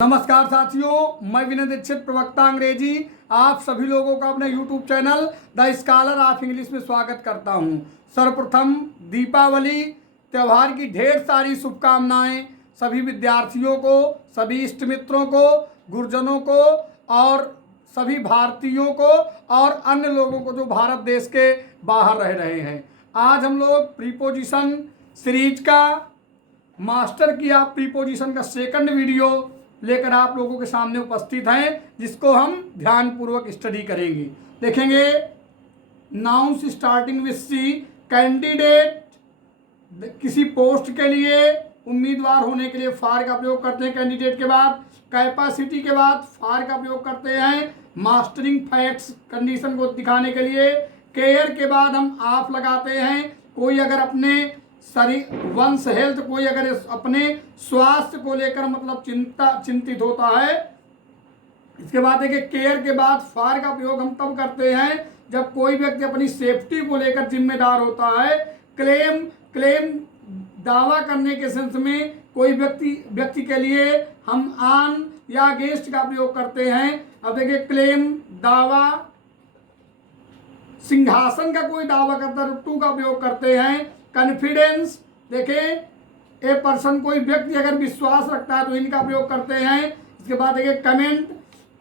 नमस्कार साथियों, मैं विनय दीक्षित, प्रवक्ता अंग्रेजी, आप सभी लोगों का अपने YouTube channel the scholar of English में स्वागत करता हूं। सर्वप्रथम दीपावली त्यौहार की ढेर सारी शुभकामनाएं सभी विद्यार्थियों को, सभी इष्ट मित्रों को, गुरुजनों को और सभी भारतीयों को और अन्य लोगों को जो भारत देश के बाहर रह रहे हैं। आज हम लोग प्रीपोजिशन सीरीज का मास्टर किया प्रीपोजिशन का सेकंड वीडियो लेकर आप लोगों के सामने उपस्थित हैं, जिसको हम ध्यानपूर्वक स्टडी करेंगे। देखेंगे nouns starting with C. Candidate, किसी पोस्ट के लिए उम्मीदवार होने के लिए फार का प्रयोग करते हैं कैंडिडेट के बाद। कैपेसिटी के बाद फार का प्रयोग करते हैं मास्टरिंग फैक्ट्स कंडीशन को दिखाने के लिए। केयर के बाद हम आप लगाते हैं, कोई अगर अपने वंस हेल्थ, कोई अगर अपने स्वास्थ्य को लेकर मतलब चिंतित होता है। इसके बाद देखिए केयर के बाद फार का प्रयोग हम तब करते हैं जब कोई व्यक्ति अपनी सेफ्टी को लेकर जिम्मेदार होता है। क्लेम दावा करने के सेंस में कोई व्यक्ति के लिए हम ऑन या अगेंस्ट का प्रयोग करते हैं। अब देखिए क्लेम दावा, सिंहासन का कोई दावा करता है टू का प्रयोग करते हैं। कॉन्फिडेंस, देखें ए पर्सन, कोई व्यक्ति अगर विश्वास रखता है तो इनका प्रयोग करते हैं। इसके बाद देखिए कमेंट,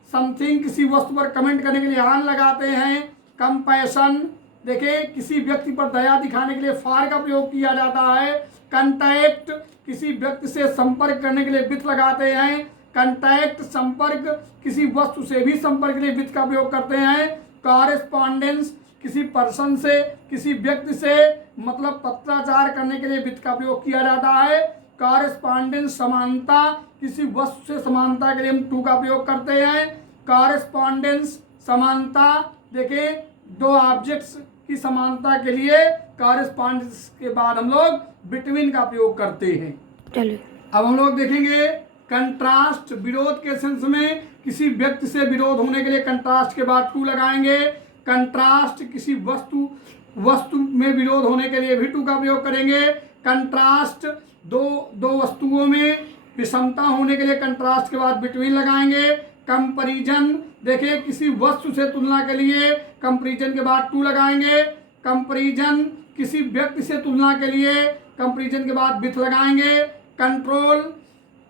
समथिंग, किसी वस्तु पर कमेंट करने के लिए ऑन लगाते हैं। कंपैशन, देखें किसी व्यक्ति पर दया दिखाने के लिए फार का प्रयोग किया जाता है। कंटैक्ट, किसी व्यक्ति से संपर्क करने के लिए विथ लगाते हैं। कंटैक्ट संपर्क, किसी वस्तु से भी संपर्क के लिए विथ का प्रयोग करते हैं। कॉरेस्पॉन्डेंस, किसी पर्सन से, किसी व्यक्ति से मतलब पत्राचार करने के लिए विथ का प्रयोग किया जाता है। कॉरेस्पॉन्डेंस समानता, किसी वस्तु से समानता के लिए हम टू का प्रयोग करते हैं। कॉरेस्पॉन्डेंस समानता, देखें दो ऑब्जेक्ट्स की समानता के लिए कॉरेस्पॉन्डेंस के बाद हम लोग बिटवीन का प्रयोग करते हैं। चलिए अब हम लोग देखेंगे कंट्रास्ट, विरोध के सेंस में किसी व्यक्ति से विरोध होने के लिए कंट्रास्ट के बाद टू लगाएंगे। कंट्रास्ट, किसी वस्तु में विरोध होने के लिए भी टू का प्रयोग करेंगे। कंट्रास्ट, दो वस्तुओं में विषमता होने के लिए कंट्रास्ट के बाद बिटवीन लगाएंगे। कंपैरिजन, देखिए किसी वस्तु से तुलना के लिए कंपैरिजन के बाद टू लगाएंगे। कंपैरिजन, किसी व्यक्ति से तुलना के लिए कंपैरिजन के बाद विथ लगाएंगे। कंट्रोल,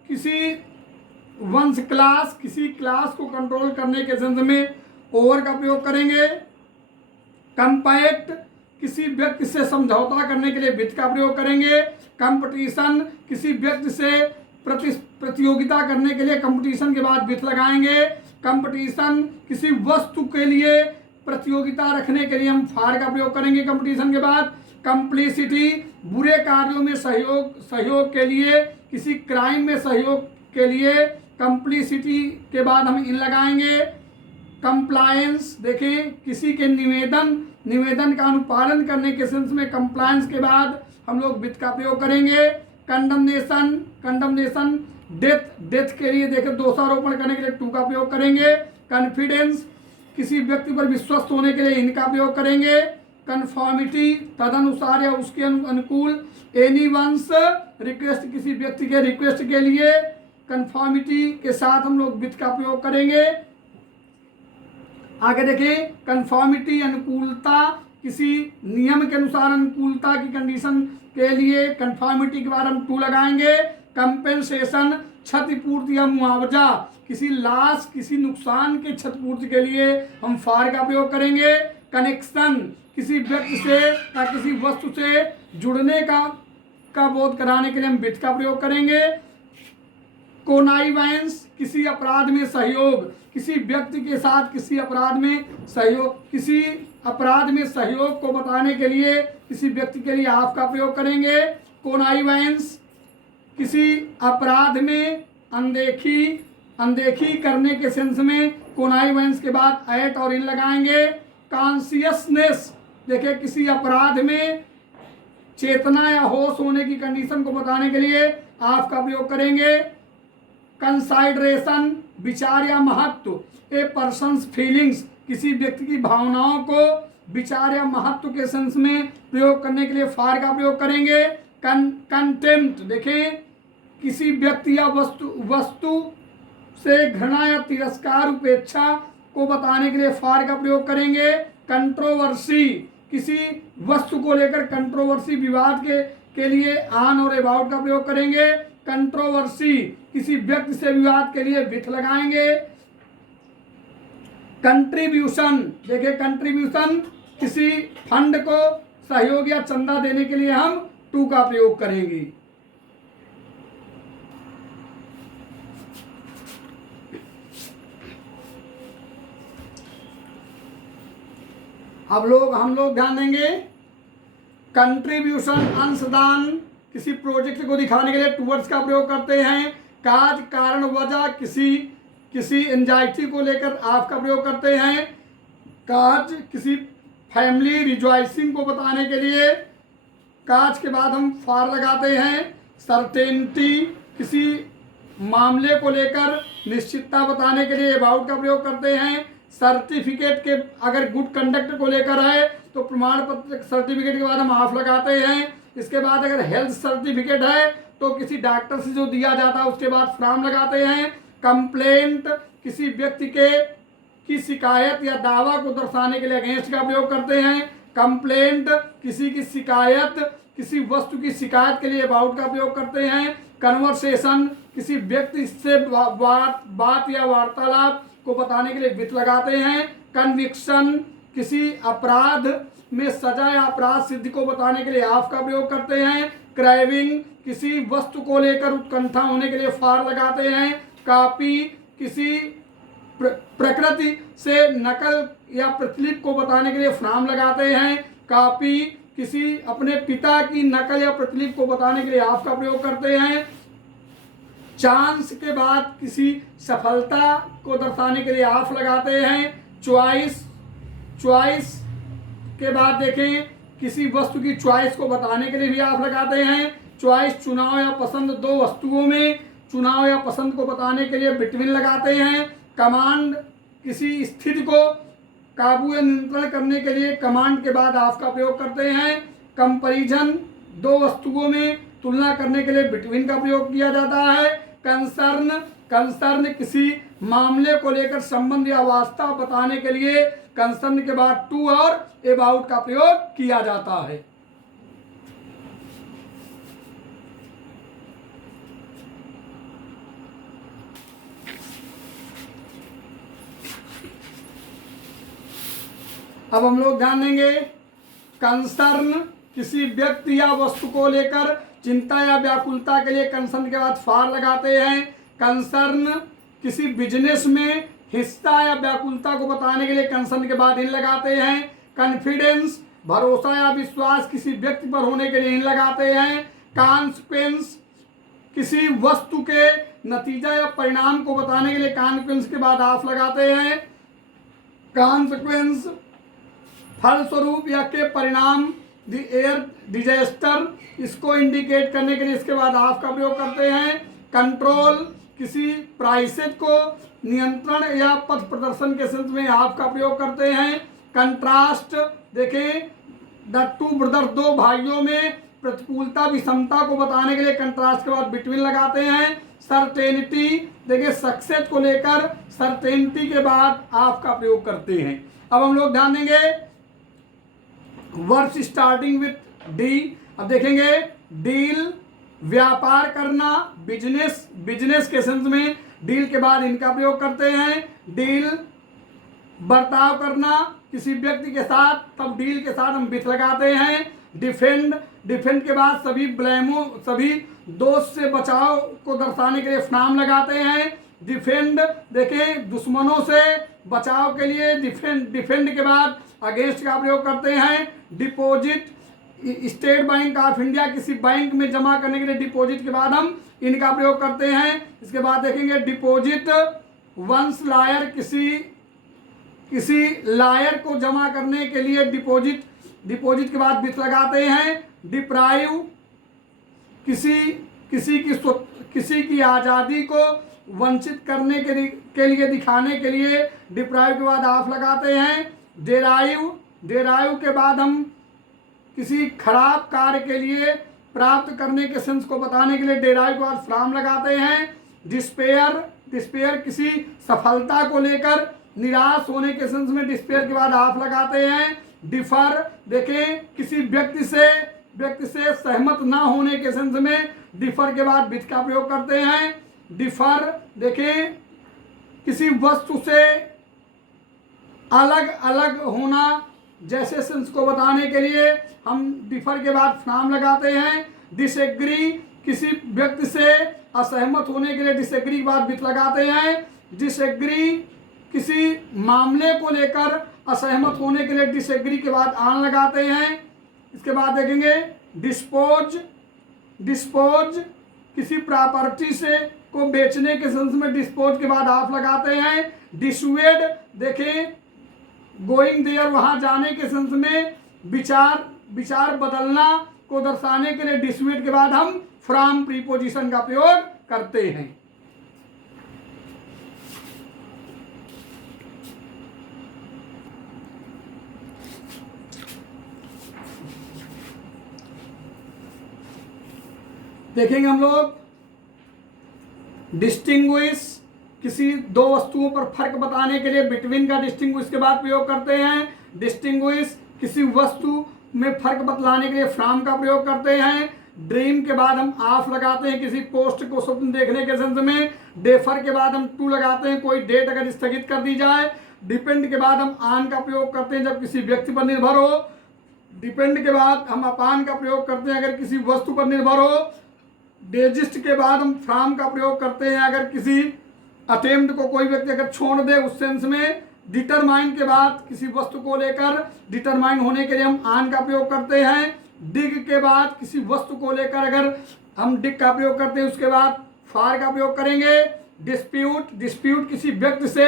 किसी वंश क्लास, किसी क्लास को कंट्रोल करने के सेंस में ओवर का प्रयोग करेंगे। कंपैक्ट, किसी व्यक्ति से समझौता करने के लिए विथ का प्रयोग करेंगे। कंपटीशन, किसी व्यक्ति से प्रतियोगिता करने के लिए कंपटीशन के बाद विथ लगाएंगे। कंपटीशन, किसी वस्तु के लिए प्रतियोगिता रखने के लिए हम फार का प्रयोग करेंगे कंपटीशन के बाद। कंप्लिसिटी, बुरे कार्यों में सहयोग के लिए, किसी क्राइम में सहयोग के लिए कंप्लिसिटी के बाद हम इन लगाएंगे। कंप्लायंस, देखें किसी के निवेदन का अनुपालन करने के सेंस में कंप्लायंस के बाद हम लोग विथ का प्रयोग करेंगे। कंडमनेशन, डेथ के लिए देखें दोषारोपण करने के लिए टू का प्रयोग करेंगे। कॉन्फिडेंस, किसी व्यक्ति पर विश्वस्त होने के लिए इनका प्रयोग करेंगे। कन्फॉर्मिटी, तदनुसार या उसके अनुकूल। एनीवन्स रिक्वेस्ट, किसी व्यक्ति के रिक्वेस्ट के लिए कन्फॉर्मिटी के साथ हम लोग विथ का प्रयोग करेंगे। आगे देखें कन्फॉर्मिटी, अनुकूलता, किसी नियम के अनुसार अनुकूलता की कंडीशन के लिए कन्फॉर्मिटी के बाद हम टू लगाएंगे। कंपेंसेशन, क्षतिपूर्ति या मुआवजा, किसी लॉस, किसी नुकसान के क्षतिपूर्ति के लिए हम फार का प्रयोग करेंगे। कनेक्शन, किसी व्यक्ति से या किसी वस्तु से जुड़ने का बोध कराने के लिए हम विथ का प्रयोग करेंगे। कोनाइवेंस, किसी अपराध में सहयोग, किसी व्यक्ति के साथ किसी अपराध में सहयोग को बताने के लिए किसी व्यक्ति के लिए आप का प्रयोग करेंगे। कोनाइवेंस, किसी अपराध में अनदेखी करने के सेंस में कोनाइवेंस के बाद एट और इन लगाएंगे। कॉन्शियसनेस, देखिए किसी अपराध में चेतना या होश होने की कंडीशन को बताने के लिए आप का प्रयोग करेंगे। कंसाइडरेशन, विचार या महत्व, ए पर्सन्स फीलिंग्स, किसी व्यक्ति की भावनाओं को विचार या महत्व के सेंस में प्रयोग करने के लिए फार का प्रयोग करेंगे। कंटेम्प्ट, देखें किसी व्यक्ति या वस्तु से घृणा या तिरस्कार उपेक्षा को बताने के लिए फॉर का प्रयोग करेंगे। कंट्रोवर्सी, किसी वस्तु को लेकर कंट्रोवर्सी विवाद के लिए ऑन और अबाउट का प्रयोग करेंगे। कंट्रोवर्सी, किसी व्यक्ति से विवाद के लिए विथ लगाएंगे। कंट्रीब्यूशन, देखिए कंट्रीब्यूशन, किसी फंड को सहयोग या चंदा देने के लिए हम टू का प्रयोग करेंगे। अब हम लोग ध्यान देंगे कंट्रीब्यूशन, अंशदान, किसी प्रोजेक्ट को दिखाने के लिए टूवर्ड्स का प्रयोग करते हैं। काज, कारण, वजह, किसी एंजाइटी को लेकर ऑफ का प्रयोग करते हैं। काज, किसी फैमिली रिजॉइसिंग को बताने के लिए काज के बाद हम फॉर लगाते हैं। सर्टेनिटी, किसी मामले को लेकर निश्चितता बताने के लिए अबाउट का प्रयोग करते हैं। सर्टिफिकेट के अगर गुड कंडक्ट को लेकर है तो प्रमाण पत्र सर्टिफिकेट के बाद हम ऑफ लगाते हैं। इसके बाद अगर हेल्थ सर्टिफिकेट है तो किसी डॉक्टर से जो दिया जाता है उसके बाद फ्रॉम लगाते हैं। कंप्लेंट, किसी व्यक्ति की शिकायत या दावा को दर्शाने के लिए अगेंस्ट का प्रयोग करते हैं। कंप्लेंट, किसी की शिकायत, किसी वस्तु की शिकायत के लिए अबाउट का प्रयोग करते हैं। कन्वर्सेशन, किसी व्यक्ति से बात या वार्तालाप को बताने के लिए विथ लगाते हैं। कन्विक्शन, किसी अपराध में सजा या अपराध सिद्धि को बताने के लिए ऑफ का प्रयोग करते हैं। क्राइविंग, किसी वस्तु को लेकर उत्कंठा होने के लिए फॉर लगाते हैं। कॉपी, किसी प्रकृति से नकल या प्रतिलिपि को बताने के लिए फ्रॉम लगाते हैं। कॉपी, किसी अपने पिता की नकल या प्रतिलिपि को बताने के लिए ऑफ का प्रयोग करते हैं। चांस के बाद किसी सफलता को दर्शाने के लिए ऑफ लगाते हैं। चॉइस के बाद देखें किसी वस्तु की चॉइस को बताने के लिए भी ऑफ लगाते हैं। चॉइस, चुनाव या पसंद, दो वस्तुओं में चुनाव या पसंद को बताने के लिए बिटवीन लगाते हैं। कमांड, किसी स्थिति को काबू या नियंत्रण करने के लिए कमांड के बाद ऑफ का प्रयोग करते हैं। कंपैरिजन, दो वस्तुओं में तुलना करने के लिए बिटवीन का प्रयोग किया जाता है। कंसर्न, किसी मामले को लेकर संबंध या वास्तव बताने के लिए कंसर्न के बाद टू और अबाउट का प्रयोग किया जाता है। अब हम लोग ध्यान देंगे कंसर्न, किसी व्यक्ति या वस्तु को लेकर चिंता या व्याकुलता के लिए कंसर्न के बाद फॉर लगाते हैं। कंसर्न, किसी बिजनेस में हिस्सा या व्याकुलता को बताने के लिए कंसर्न के बाद इन लगाते हैं। कॉन्फिडेंस, भरोसा या विश्वास किसी व्यक्ति पर होने के लिए इन लगाते हैं। कॉन्सिक्वेंस, किसी वस्तु के नतीजा या परिणाम को बताने के लिए कॉन्सिक्वेंस के बाद ऑफ लगाते हैं। कॉन्सिक्वेंस, फलस्वरूप या के परिणाम, द एयर डिजास्टर, इसको इंडिकेट करने के लिए इसके बाद ऑफ का प्रयोग करते हैं। कंट्रोल, किसी प्राइसेस को नियंत्रण या पथ प्रदर्शन के सेंस में ऑफ का प्रयोग करते हैं। कंट्रास्ट, देखें द टू ब्रदर्स, दो भाइयों में प्रतिकूलता विषमता को बताने के लिए कंट्रास्ट के बाद बिटवीन लगाते हैं। सर्टेनिटी, देखिए सक्सेस को लेकर सर्टेनिटी के बाद ऑफ का प्रयोग करते हैं। अब हम लोग ध्यान देंगे वर्ड्स स्टार्टिंग विथ डी। अब देखेंगे डील, व्यापार करना, बिजनेस के सेंस में डील के बाद इनका प्रयोग करते हैं। डील, बर्ताव करना किसी व्यक्ति के साथ, तब डील के साथ हम विथ लगाते हैं। डिफेंड के बाद सभी दोष से बचाव को दर्शाने के लिए फ्रॉम लगाते हैं। डिफेंड, देखें दुश्मनों से बचाव के लिए डिफेंड के बाद अगेंस्ट का प्रयोग करते हैं। Deposit, state bank of India, किसी बैंक में जमा करने के लिए डिपॉजिट के बाद हम इनका प्रयोग करते हैं। इसके बाद देखेंगे डिपॉजिट, वंस लायर, किसी लायर को जमा करने के लिए डिपॉजिट के बाद विथ लगाते हैं। डिप्राइव, किसी की आज़ादी को वंचित करने के लिए दिखाने के लिए डिप्राइव के बाद ऑफ लगाते हैं। डेराइव के बाद हम किसी खराब कार्य के लिए प्राप्त करने के सेंस को बताने के लिए डेराइव के बाद फ्रॉम लगाते हैं। डिस्पेयर, डिस्पेयर किसी सफलता को लेकर निराश होने के सेंस में डिस्पेयर के बाद ऑफ लगाते हैं। डिफर देखें किसी व्यक्ति से सहमत ना होने के सेंस में डिफर के बाद विथ का प्रयोग करते हैं। डिफर देखें किसी वस्तु से अलग अलग होना जैसे सेंस को बताने के लिए हम डिफर के बाद फ्रॉम लगाते हैं। डिसएग्री किसी व्यक्ति से असहमत होने के लिए डिसएग्री के बाद विथ लगाते हैं। डिसएग्री किसी मामले को लेकर असहमत होने के लिए डिसएग्री के बाद ऑन लगाते हैं। इसके बाद देखेंगे डिस्पोज किसी प्रॉपर्टी से को बेचने के सेंस में डिस्पोज के बाद ऑफ लगाते हैं। डिसुएड देखें गोइंग देयर वहां जाने के सेंस में विचार बदलना को दर्शाने के लिए डिसुएड के बाद हम फ्रॉम प्रीपोजिशन का प्रयोग करते हैं। देखेंगे हम लोग डिस्टिंग्विश किसी दो वस्तुओं पर फर्क बताने के लिए बिटवीन का डिस्टिंग्विश के बाद प्रयोग करते हैं। डिस्टिंग्विश किसी वस्तु में फर्क बतलाने के लिए फ्रॉम का प्रयोग करते हैं। ड्रीम के बाद हम ऑफ लगाते हैं किसी पोस्ट को स्वप्न देखने के सेंस में। डेफर के बाद हम टू लगाते हैं कोई डेट अगर स्थगित कर दी जाए। डिपेंड के बाद हम ऑन का प्रयोग करते हैं जब किसी व्यक्ति पर निर्भर हो। डिपेंड के बाद हम अपॉन का प्रयोग करते हैं अगर किसी वस्तु पर निर्भर हो। डेजिस्ट के बाद हम फ्रॉम का प्रयोग करते हैं अगर किसी अटेम्प्ट को कोई व्यक्ति अगर छोड़ दे उस सेंस में। डिटरमाइन के बाद किसी वस्तु को लेकर डिटरमाइन होने के लिए हम ऑन का प्रयोग करते हैं। डिग के बाद किसी वस्तु को लेकर अगर हम डिग का प्रयोग करते हैं उसके बाद फार का प्रयोग करेंगे। डिस्प्यूट किसी व्यक्ति से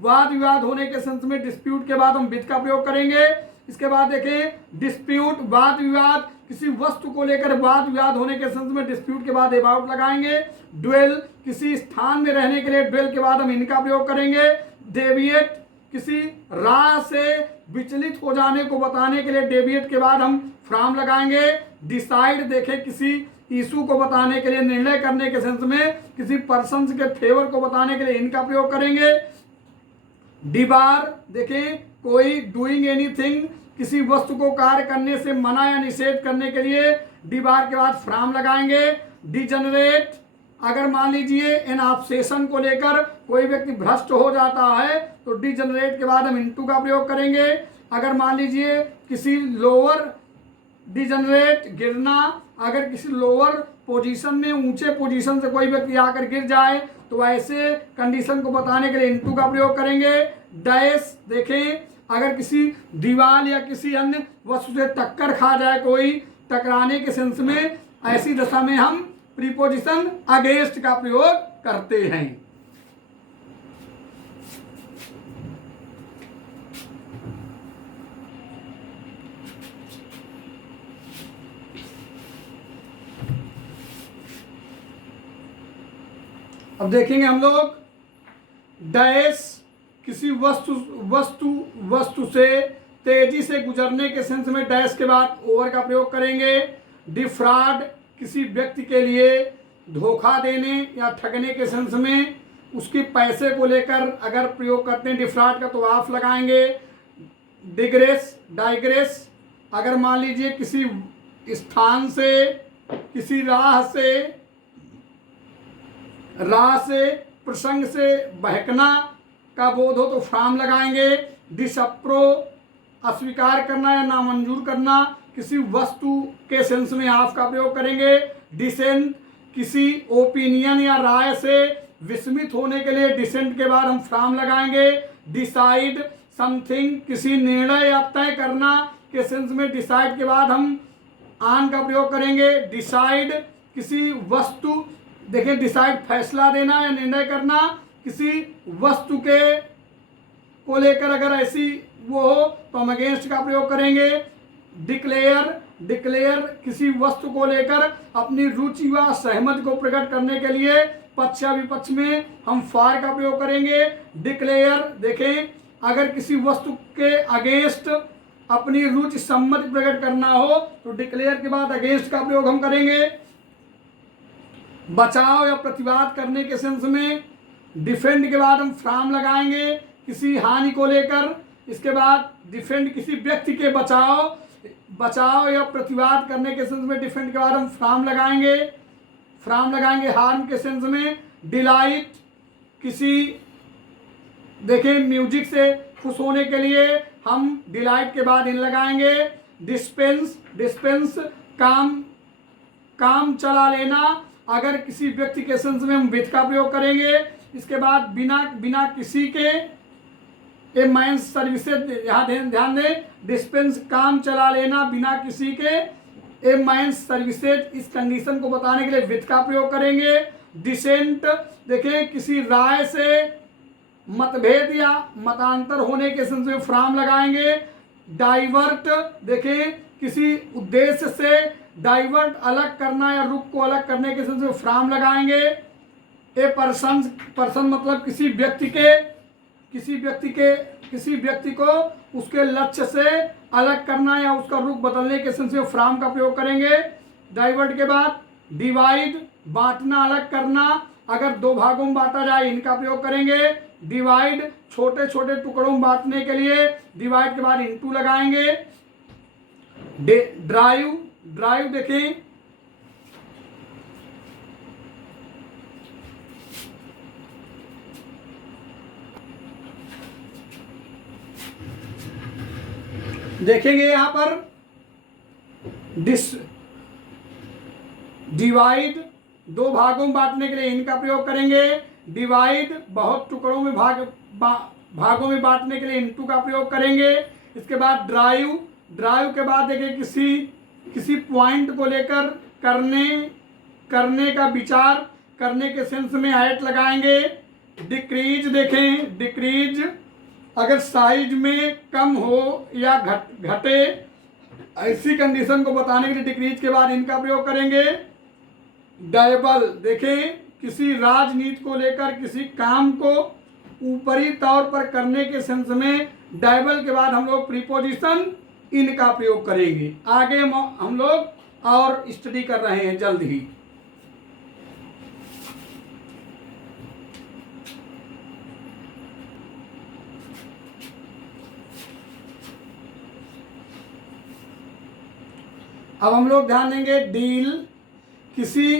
वाद विवाद होने के सेंस में डिस्प्यूट के बाद हम विद का प्रयोग करेंगे। इसके बाद देखें डिस्प्यूट वाद विवाद किसी वस्तु को लेकर वाद विवाद होने के सेंस में डिस्प्यूट के बाद अबाउट लगाएंगे। ड्वेल किसी स्थान में रहने के लिए ड्वेल के बाद हम इनका प्रयोग करेंगे। डेविएट किसी राह से विचलित हो जाने को बताने के लिए डेविएट के बाद हम फ्रॉम लगाएंगे। डिसाइड देखें किसी इशू को बताने के लिए निर्णय करने के सेंस में किसी पर्सन के फेवर को बताने के लिए इनका प्रयोग करेंगे। डिबार देखें कोई डूइंग एनीथिंग किसी वस्तु को कार्य करने से मना या निषेध करने के लिए डिबार के बाद फ्रॉम लगाएंगे। डिजनरेट अगर मान लीजिए इन ऑब्सेशन को लेकर कोई व्यक्ति भ्रष्ट हो जाता है तो डिजनरेट के बाद हम इनटू का प्रयोग करेंगे। अगर मान लीजिए किसी लोअर डिजनरेट गिरना अगर किसी लोअर पोजीशन में ऊंचे पोजीशन से कोई व्यक्ति आकर गिर जाए तो ऐसे कंडीशन को बताने के लिए इनटू का प्रयोग करेंगे। डैश देखें अगर किसी दीवार या किसी अन्य वस्तु से टक्कर खा जाए कोई टकराने के सेंस में ऐसी दशा में हम प्रीपोजिशन अगेंस्ट का प्रयोग करते हैं। अब देखेंगे हम लोग डैश किसी वस्तु से तेजी से गुजरने के सेंस में डैश के बाद ओवर का प्रयोग करेंगे। डिफ्रॉड किसी व्यक्ति के लिए धोखा देने या ठगने के सेंस में उसके पैसे को लेकर अगर प्रयोग करते हैं डिफ्रॉड का तो ऑफ लगाएंगे। डाइग्रेस अगर मान लीजिए किसी स्थान से किसी राह से प्रसंग से बहकना का बोध हो तो फ्रॉम लगाएंगे। डिसअप्रो अस्वीकार करना या नामंजूर करना किसी वस्तु के सेंस में ऑफ का प्रयोग करेंगे। डिसेंट किसी ओपिनियन या राय से विस्मित होने के लिए डिसेंट के बाद हम फ्रॉम लगाएंगे। डिसाइड समथिंग किसी निर्णय या तय करना के सेंस में डिसाइड के बाद हम ऑन का प्रयोग करेंगे। डिसाइड किसी वस्तु देखिए डिसाइड फैसला देना या निर्णय करना किसी वस्तु के को लेकर अगर ऐसी वो हो तो हम अगेंस्ट का प्रयोग करेंगे। डिक्लेयर किसी वस्तु को लेकर अपनी रुचि व सहमति को प्रकट करने के लिए पक्ष या विपक्ष में हम फॉर का प्रयोग करेंगे। डिक्लेयर देखें अगर किसी वस्तु के अगेंस्ट अपनी रुचि सम्मति प्रकट करना हो तो डिक्लेयर के बाद अगेंस्ट का प्रयोग हम करेंगे। बचाव या प्रतिवाद करने के सेंस में डिफेंड के बाद हम फ्रॉम लगाएंगे किसी हानि को लेकर। इसके बाद डिफेंड किसी व्यक्ति के बचाव या प्रतिवाद करने के सेंस में डिफेंड के बाद हम फ्रॉम लगाएंगे हार्म के सेंस में। डिलाइट किसी देखिए म्यूजिक से खुश होने के लिए हम डिलाइट के बाद इन लगाएंगे। डिस्पेंस काम चला लेना, अगर किसी व्यक्ति के सेंस में हम विथ का प्रयोग करेंगे। इसके बाद बिना किसी के ए माइंस सर्विसेज, यहाँ ध्यान दें, डिस्पेंस काम चला लेना बिना किसी के ए माइंस सर्विसेज, इस कंडीशन को बताने के लिए विथ का प्रयोग करेंगे। डिसेंट देखें किसी राय से मतभेद या मतांतर होने के सेंस में फ्रॉम लगाएंगे। डाइवर्ट देखें किसी उद्देश्य से डाइवर्ट अलग करना या रुख को अलग करने के सेंस में फ्रॉम लगाएंगे। ए पर्सन मतलब किसी व्यक्ति को उसके लक्ष्य से अलग करना या उसका रुख बदलने के सेंस में फ्रॉम का प्रयोग करेंगे। डाइवर्ट के बाद डिवाइड बांटना अलग करना, अगर दो भागों में बांटा जाए इनका प्रयोग करेंगे। डिवाइड छोटे छोटे टुकड़ों में बांटने के लिए डिवाइड के बाद इनटू लगाएंगे। ड्राइव देखें देखेंगे यहां पर डिवाइड दो भागों में बांटने के लिए इनका प्रयोग करेंगे। डिवाइड बहुत टुकड़ों में भागों में बांटने के लिए इनटू का प्रयोग करेंगे। इसके बाद ड्राइव के बाद देखिए किसी पॉइंट को लेकर करने का विचार करने के सेंस में ऐट लगाएंगे। डिक्रीज देखें, डिक्रीज अगर साइज में कम हो या घटे, ऐसी कंडीशन को बताने के लिए डिक्रीज के बाद इनका प्रयोग करेंगे। डायबल देखें किसी राजनीति को लेकर किसी काम को ऊपरी तौर पर करने के सेंस में डायबल के बाद हम लोग प्रीपोजिशन इनका प्रयोग करेंगे। आगे हम लोग और स्टडी कर रहे हैं जल्द ही। अब हम लोग ध्यान देंगे डील किसी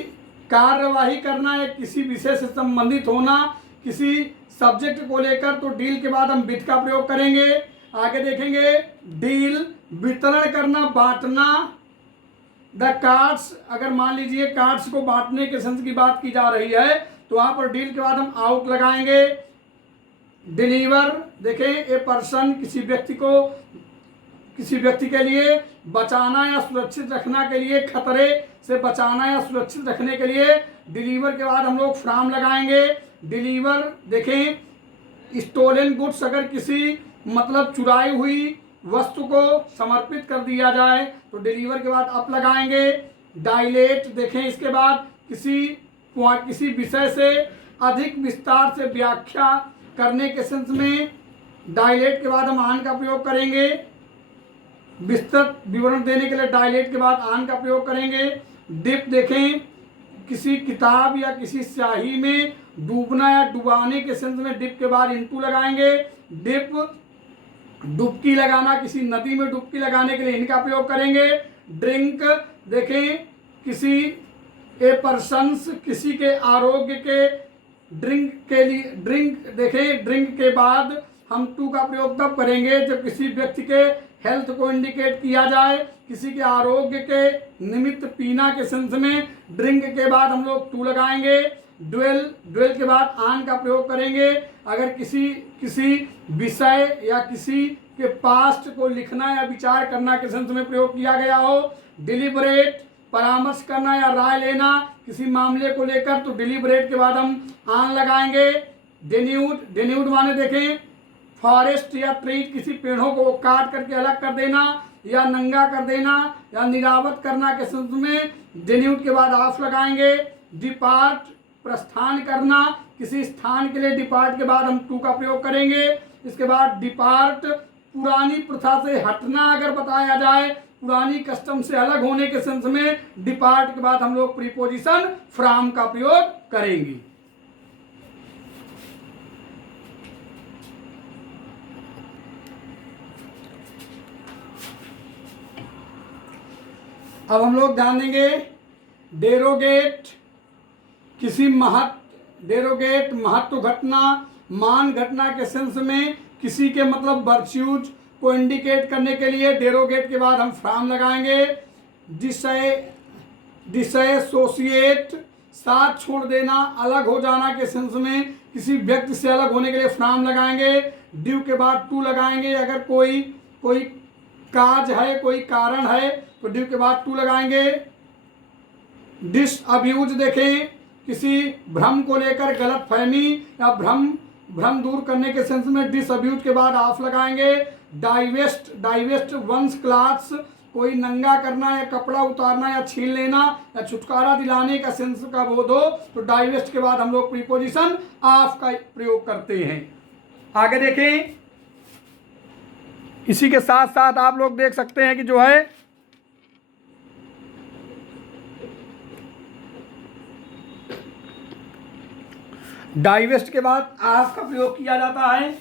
कार्यवाही करना या किसी विषय से संबंधित होना, किसी सब्जेक्ट को लेकर, तो डील के बाद हम विथ का प्रयोग करेंगे। आगे देखेंगे डील वितरण करना, बांटना। द कार्ड्स अगर मान लीजिए कार्ड्स को बांटने के सेंस की बात की जा रही है तो वहां पर डील के बाद हम आउट लगाएंगे। डिलीवर देखें ए पर्सन किसी व्यक्ति के लिए बचाना या सुरक्षित रखना के लिए, खतरे से बचाना या सुरक्षित रखने के लिए डिलीवर के बाद हम लोग फ्रॉम लगाएंगे। डिलीवर देखें स्टोलन गुड्स अगर किसी मतलब चुराई हुई वस्तु को समर्पित कर दिया जाए तो डिलीवर के बाद अप लगाएंगे। डायलेट देखें इसके बाद किसी विषय से अधिक विस्तार से व्याख्या करने के सेंस में डायलेट के बाद हम आन का प्रयोग करेंगे। विस्तृत विवरण देने के लिए डायलेट के बाद आन का प्रयोग करेंगे। डिप देखें किसी किताब या किसी स्याही में डूबना या डुबाने के सेंस में डिप के बाद इनटू लगाएंगे। डिप डुबकी लगाना, किसी नदी में डुबकी लगाने के लिए इनका प्रयोग करेंगे। ड्रिंक देखें किसी पर्सन्स किसी के आरोग्य के ड्रिंक देखें ड्रिंक के बाद हम टू का प्रयोग तब करेंगे जब किसी व्यक्ति के हेल्थ को इंडिकेट किया जाए। किसी के आरोग्य के निमित्त पीना के सेंस में ड्रिंक के बाद हम लोग टू लगाएंगे। ड्वेल के बाद आन का प्रयोग करेंगे अगर किसी विषय या किसी के पास्ट को लिखना या विचार करना के सेंस में प्रयोग किया गया हो। डिलिबरेट परामर्श करना या राय लेना किसी मामले को लेकर, तो डिलिबरेट के बाद हम आन लगाएंगे। डेन्यूड माने देखें फॉरेस्ट या ट्री किसी पेड़ों को काट करके अलग कर देना या नंगा कर देना या निरावत करना के सेंस में डेन्यूड के बाद ऑफ लगाएंगे। डिपार्ट प्रस्थान करना किसी स्थान के लिए डिपार्ट के बाद हम टू का प्रयोग करेंगे। इसके बाद डिपार्ट पुरानी प्रथा से हटना अगर बताया जाए, पुरानी कस्टम से अलग होने के सेंस में डिपार्ट के बाद हम लोग प्रीपोजिशन फ्रॉम का प्रयोग करेंगे। अब हम लोग ध्यान देंगे डेरोगेट डेरोगेट महत्व घटना, मान घटना के सेंस में किसी के मतलब वर्च्यूज को इंडिकेट करने के लिए डेरोगेट के बाद हम फ्रॉम लगाएंगे। डिसएसोसिएट साथ छोड़ देना, अलग हो जाना के सेंस में किसी व्यक्ति से अलग होने के लिए फ्रॉम लगाएंगे। ड्यू के बाद टू लगाएंगे। अगर कोई काज है, कोई कारण है तो ड्यू के बाद टू लगाएंगे। डिसअब्यूज देखें, किसी भ्रम को लेकर गलत फहमी या भ्रम दूर करने के सेंस में डिसअब्यूज के बाद ऑफ लगाएंगे। डाइवेस्ट वंस क्लॉथ्स, कोई नंगा करना या कपड़ा उतारना या छीन लेना या छुटकारा दिलाने का सेंस का बोध हो तो डाइवेस्ट के बाद हम लोग प्रीपोजिशन ऑफ का प्रयोग करते हैं। आगे देखें, इसी के साथ साथ आप लोग देख सकते हैं कि जो है डाइवेस्ट के बाद ऑफ का प्रयोग किया जाता है।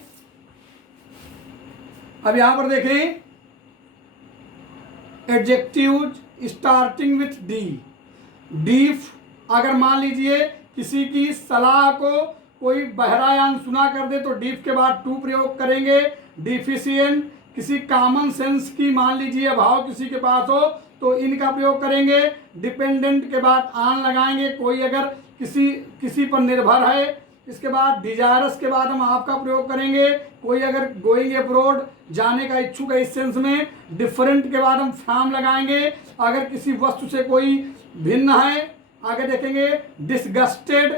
अब यहां पर देखें एडजेक्टिव स्टार्टिंग विथ डी। अगर मान लीजिए किसी की सलाह को कोई बहरा या अनसुना कर दे तो डीफ के बाद टू प्रयोग करेंगे। डिफिशिएंट, किसी कॉमन सेंस की मान लीजिए अभाव किसी के पास हो तो इनका प्रयोग करेंगे। डिपेंडेंट के बाद ऑन लगाएंगे, कोई अगर किसी पर निर्भर है। इसके बाद डिजायरस के बाद हम आपका प्रयोग करेंगे, कोई अगर गोइंग अब्रॉड जाने का इच्छुक है इस सेंस में। डिफरेंट के बाद हम फ्रॉम लगाएंगे अगर किसी वस्तु से कोई भिन्न है। आगे देखेंगे डिसगस्टेड,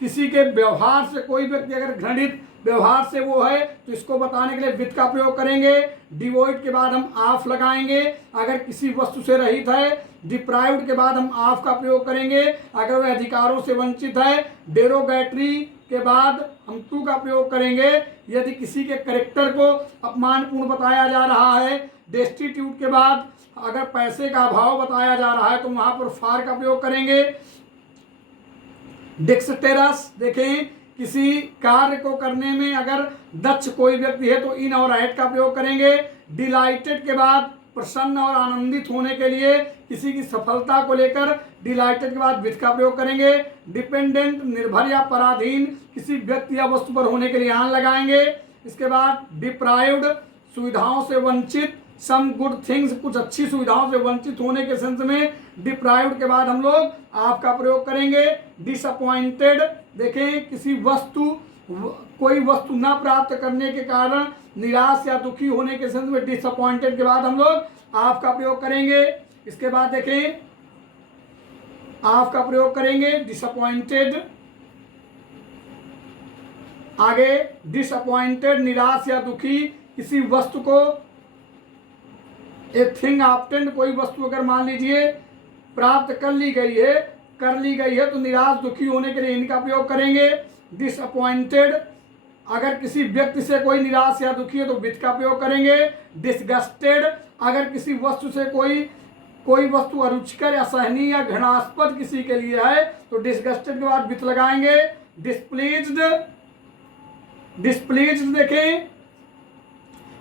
किसी के व्यवहार से कोई व्यक्ति अगर घृणित व्यवहार से वो है तो इसको बताने के लिए विथ का प्रयोग करेंगे। डिवॉइड के बाद हम ऑफ लगाएंगे अगर किसी वस्तु से रहित है। डिप्राइव्ड के बाद हम ऑफ का प्रयोग करेंगे अगर वह अधिकारों से वंचित है। डेरोगेटरी के बाद हम टू का प्रयोग करेंगे यदि किसी के कैरेक्टर को अपमानपूर्ण बताया जा रहा है। डेस्टिट्यूट के बाद अगर पैसे का अभाव बताया जा रहा है तो वहां पर फार का प्रयोग करेंगे। डेक्सटेरस देखें, किसी कार्य को करने में अगर दक्ष कोई व्यक्ति है तो इन और एट का प्रयोग करेंगे। डिलाइटेड के बाद प्रसन्न और आनंदित होने के लिए किसी की सफलता को लेकर डिलाइटेड के बाद विथ का प्रयोग करेंगे। डिपेंडेंट निर्भर या पराधीन किसी व्यक्ति या वस्तु पर होने के लिए ऑन लगाएंगे। इसके बाद डिप्राइव्ड सुविधाओं से वंचित, सम गुड थिंग्स कुछ अच्छी सुविधाओं से वंचित होने के सेंस में डिप्राइव्ड के बाद हम लोग आपका प्रयोग करेंगे। डिसअपॉइंटेड देखें, कोई वस्तु न प्राप्त करने के कारण निराश या दुखी होने के सेंस में डिसअपॉइंटेड के बाद हम लोग आपका प्रयोग करेंगे। इसके बाद देखें आपका प्रयोग करेंगे डिसअपॉइंटेड। आगे डिसअपॉइंटेड निराश या दुखी किसी वस्तु को, ए थिंग ऑब्टेन्ड कोई वस्तु अगर मान लीजिए प्राप्त कर ली गई है तो निराश दुखी होने के लिए इनका प्रयोग करेंगे। डिसअपॉइंटेड अगर किसी व्यक्ति से कोई निराश या दुखी है तो विथ का प्रयोग करेंगे। डिसगस्टेड अगर किसी वस्तु से कोई वस्तु अरुचिकर या असहनीय या घृणास्पद किसी के लिए है तो डिसगस्टेड के बाद विथ लगाएंगे। डिस्प्लीज्ड देखें,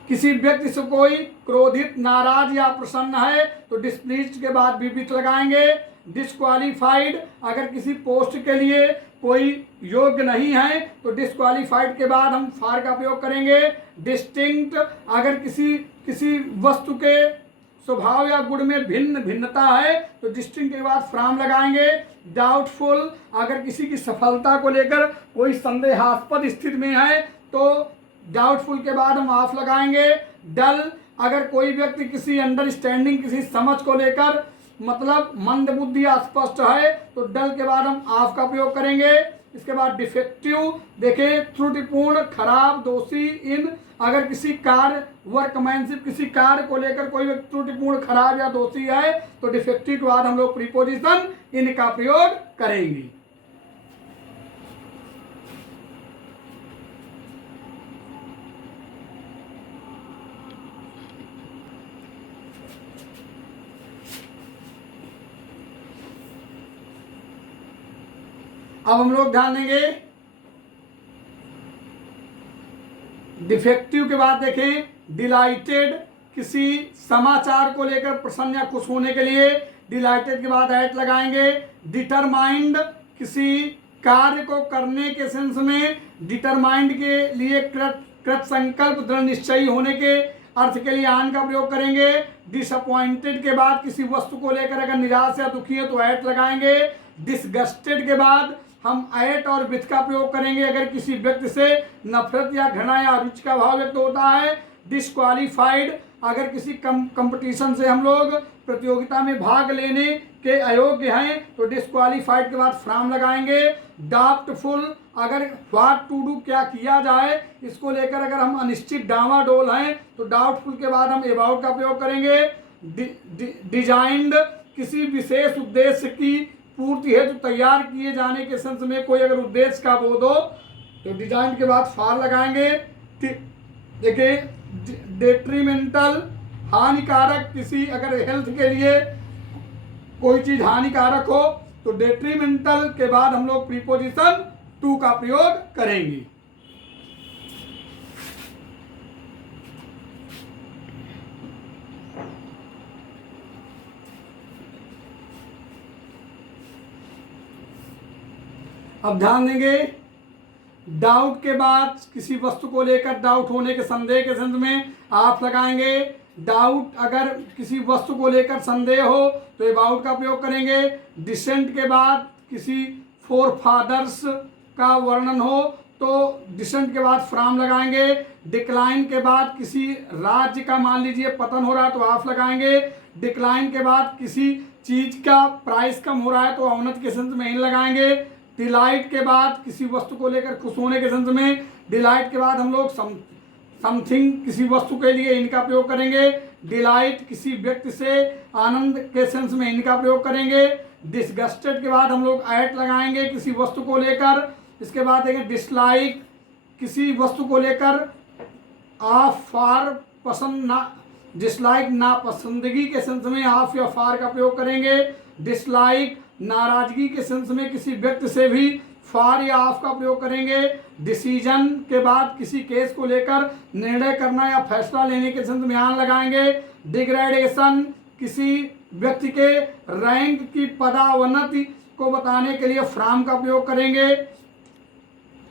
किसी व्यक्ति से कोई क्रोधित, नाराज या प्रसन्न है तो डिस्प्लीज्ड के बाद भी विथ लगाएंगे। डिस्क्वालीफाइड अगर किसी पोस्ट के लिए कोई योग्य नहीं है तो डिस्क्वालीफाइड के बाद हम फार का प्रयोग करेंगे। डिस्टिंक्ट अगर किसी वस्तु के स्वभाव या गुण में भिन्नता है तो डिस्टिंक्ट के बाद फ्रॉम लगाएंगे। डाउटफुल अगर किसी की सफलता को लेकर कोई संदेहास्पद स्थिति में है तो डाउटफुल के बाद हम ऑफ लगाएंगे। डल अगर कोई व्यक्ति किसी अंडरस्टैंडिंग किसी समझ को लेकर मतलब मंदबुद्धि अस्पष्ट है तो डल के बाद हम ऑफ का प्रयोग करेंगे। इसके बाद डिफेक्टिव देखें, त्रुटिपूर्ण, खराब, दोषी इन अगर किसी कार्य वर्कमैनशिप किसी कार्य को लेकर कोई व्यक्ति त्रुटिपूर्ण, खराब या दोषी है तो डिफेक्टिव के बाद हम लोग प्रीपोजिशन इनका प्रयोग करेंगे। अब हम लोग ध्यान देंगे डिफेक्टिव के बाद देखें डिलाइटेड, किसी समाचार को लेकर प्रसन्न या खुश होने के लिए डिलाइटेड के बाद एट लगाएंगे। डिटरमाइंड किसी कार्य को करने के सेंस में डिटरमाइंड के लिए कृत संकल्प दृढ़ निश्चयी होने के अर्थ के लिए आन का प्रयोग करेंगे। डिसअपॉइंटेड के बाद किसी वस्तु को लेकर अगर निराश या दुखी है तो एट लगाएंगे। डिसगस्टेड के बाद हम एट और विथ का प्रयोग करेंगे अगर किसी व्यक्ति से नफरत या घृणा या अरुचि का भाव व्यक्त होता है। डिस्क्वालीफाइड अगर किसी कंपटीशन से हम लोग प्रतियोगिता में भाग लेने के अयोग्य हैं तो डिस्क्वालीफाइड के बाद फ्रॉम लगाएंगे। डाउटफुल अगर व्हाट टू डू क्या किया जाए इसको लेकर अगर हम अनिश्चित डावाडोल हैं तो डाउटफुल के बाद हम अबाउट का प्रयोग करेंगे। डिजाइंड किसी विशेष उद्देश्य की पूर्ति हेतु तैयार किए जाने के सेंस में कोई अगर उद्देश्य का बोध हो तो डिजाइन के बाद फॉर लगाएंगे। देखिए डेट्रीमेंटल हानिकारक किसी अगर हेल्थ के लिए कोई चीज हानिकारक हो तो डेट्रीमेंटल के बाद हम लोग प्रीपोजिशन टू का प्रयोग करेंगे। अब ध्यान देंगे डाउट के बाद किसी वस्तु को लेकर डाउट होने के संदेह के संदर्भ में आप लगाएंगे। डाउट अगर किसी वस्तु को लेकर संदेह हो तो अबाउट का प्रयोग करेंगे। डिसेंट के बाद किसी फोर फादर्स का वर्णन हो तो डिसेंट के बाद फ्रॉम लगाएंगे। डिक्लाइन के बाद किसी राज्य का मान लीजिए पतन हो रहा है तो आप लगाएंगे। डिक्लाइन के बाद किसी चीज का प्राइस कम हो रहा है तो अवनत के संदर्भ में इन लगाएंगे। डिलाइट के बाद किसी वस्तु को लेकर खुश होने के संदर्भ में डिलाइट के बाद हम लोग समथिंग किसी वस्तु के लिए इनका प्रयोग करेंगे। डिलाइट किसी व्यक्ति से आनंद के सेंस में इनका प्रयोग करेंगे। डिसगस्टेड के बाद हम लोग एट लगाएंगे किसी वस्तु को लेकर। इसके बाद देखेंगे डिसलाइक किसी वस्तु को लेकर ऑफ फार पसंद ना डिसलाइक नापसंदगी के सेंस में ऑफ या फार का प्रयोग करेंगे। डिसलाइक नाराजगी के सेंस में किसी व्यक्ति से भी फार या ऑफ का प्रयोग करेंगे। डिसीजन के बाद किसी केस को लेकर निर्णय करना या फैसला लेने के सेंस में आन लगाएंगे। डिग्रेडेशन किसी व्यक्ति के रैंक की पदावनति को बताने के लिए फ्रॉम का प्रयोग करेंगे।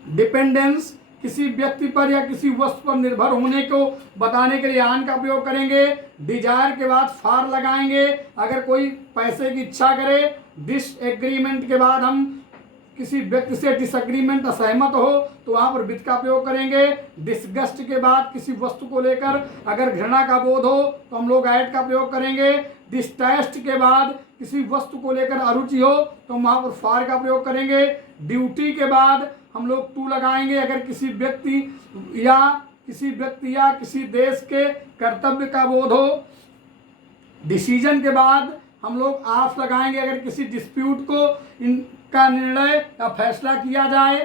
डिपेंडेंस किसी व्यक्ति पर या किसी वस्तु पर निर्भर होने को बताने के लिए आन का प्रयोग करेंगे। डिजायर के बाद फार लगाएंगे अगर कोई पैसे की इच्छा करे। डिसएग्रीमेंट के बाद हम किसी व्यक्ति से डिसएग्रीमेंट असहमत हो तो वहां पर विथ का प्रयोग करेंगे। डिसगस्ट के बाद किसी वस्तु को लेकर अगर घृणा का बोध हो तो हम लोग एट का प्रयोग करेंगे। डिस्टेस्ट के बाद किसी वस्तु को लेकर अरुचि हो तो वहां पर फार का प्रयोग करेंगे। ड्यूटी के बाद हम लोग टू लगाएंगे अगर किसी व्यक्ति या किसी देश के कर्तव्य का बोध हो। डिसीजन के बाद हम लोग ऑफ लगाएंगे अगर किसी डिस्प्यूट को इनका निर्णय या फैसला किया जाए।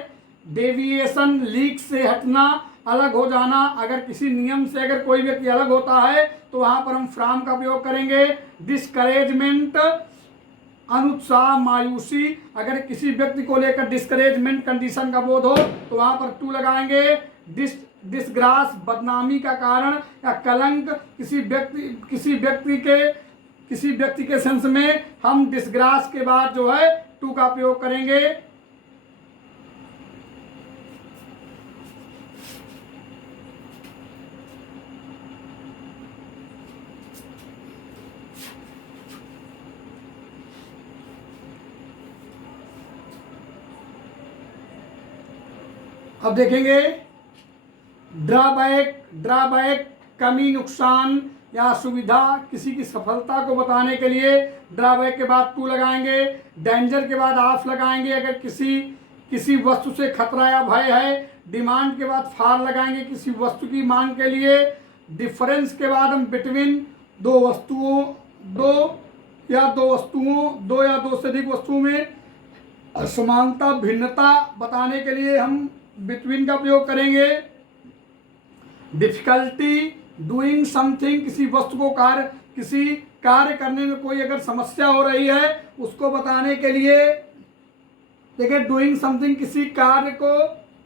डेविएशन लीक से हटना अलग हो जाना अगर किसी नियम से अगर कोई व्यक्ति अलग होता है तो वहां पर हम फ्रॉम का प्रयोग करेंगे। डिस्करेजमेंट अनुत्साह मायूसी अगर किसी व्यक्ति को लेकर डिस्करेजमेंट कंडीशन का बोध हो तो वहां पर टू लगाएंगे। डिसग्रास बदनामी का कारण या कलंक किसी व्यक्ति के सेंस में हम डिसग्रास के बाद जो है टू का प्रयोग करेंगे। अब देखेंगे ड्राबैक कमी नुकसान या सुविधा किसी की सफलता को बताने के लिए ड्राबैक के बाद टू लगाएंगे। डेंजर के बाद ऑफ लगाएंगे अगर किसी वस्तु से खतरा या भय है। डिमांड के बाद फार लगाएंगे किसी वस्तु की मांग के लिए। डिफरेंस के बाद हम बिटवीन दो या दो से अधिक वस्तुओं में असमानता भिन्नता बताने के लिए हम बिटवीन का प्रयोग करेंगे। डिफिकल्टी डूइंग समथिंग किसी वस्तु को किसी कार्य करने में कोई अगर समस्या हो रही है उसको बताने के लिए देखिए डूइंग समथिंग किसी कार्य को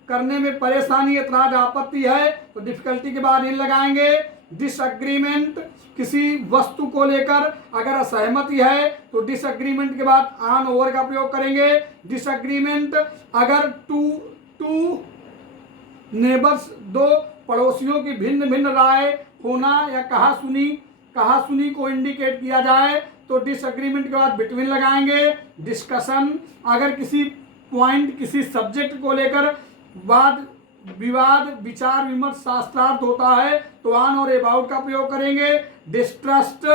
करने में परेशानी ऐतराज आपत्ति है तो डिफिकल्टी के बाद इन लगाएंगे। डिसएग्रीमेंट, किसी वस्तु को लेकर अगर असहमति है तो डिसएग्रीमेंट के बाद ऑन ओवर का प्रयोग करेंगे। डिसएग्रीमेंट अगर टू नेबर्स, दो पड़ोसियों की भिन्न भिन्न राय होना या कहा सुनी को इंडिकेट किया जाए तो डिसएग्रीमेंट के बाद बिटवीन लगाएंगे। डिस्कशन अगर किसी पॉइंट, किसी सब्जेक्ट को लेकर वाद विवाद, विचार विमर्श, शास्त्रार्थ होता है तो ऑन और अबाउट का प्रयोग करेंगे। डिस्ट्रस्ट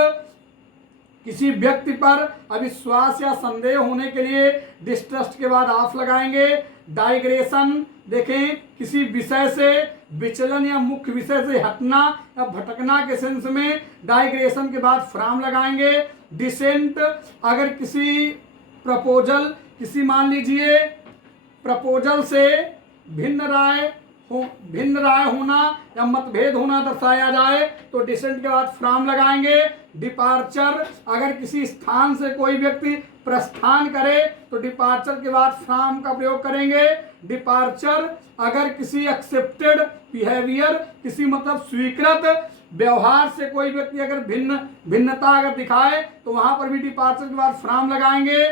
किसी व्यक्ति पर अविश्वास या संदेह होने के लिए डिस्ट्रस्ट के बाद ऑफ लगाएंगे। डाइग्रेशन देखें, किसी विषय से विचलन या मुख्य विषय से हटना या भटकना के सेंस में डाइग्रेशन के बाद फ्रॉम लगाएंगे। डिसेंट अगर किसी प्रपोजल, किसी मान लीजिए प्रपोजल से भिन्न राय होना या मतभेद होना दर्शाया जाए तो डिसेंट के बाद फ्रॉम लगाएंगे। डिपार्चर अगर किसी स्थान से कोई व्यक्ति प्रस्थान करे तो डिपार्चर के बाद फ्रॉम का प्रयोग करेंगे। डिपार्चर अगर किसी एक्सेप्टेड बिहेवियर, किसी मतलब स्वीकृत व्यवहार से कोई व्यक्ति अगर भिन्नता अगर दिखाए तो वहां पर भी डिपार्चर के बाद फ्रॉम लगाएंगे।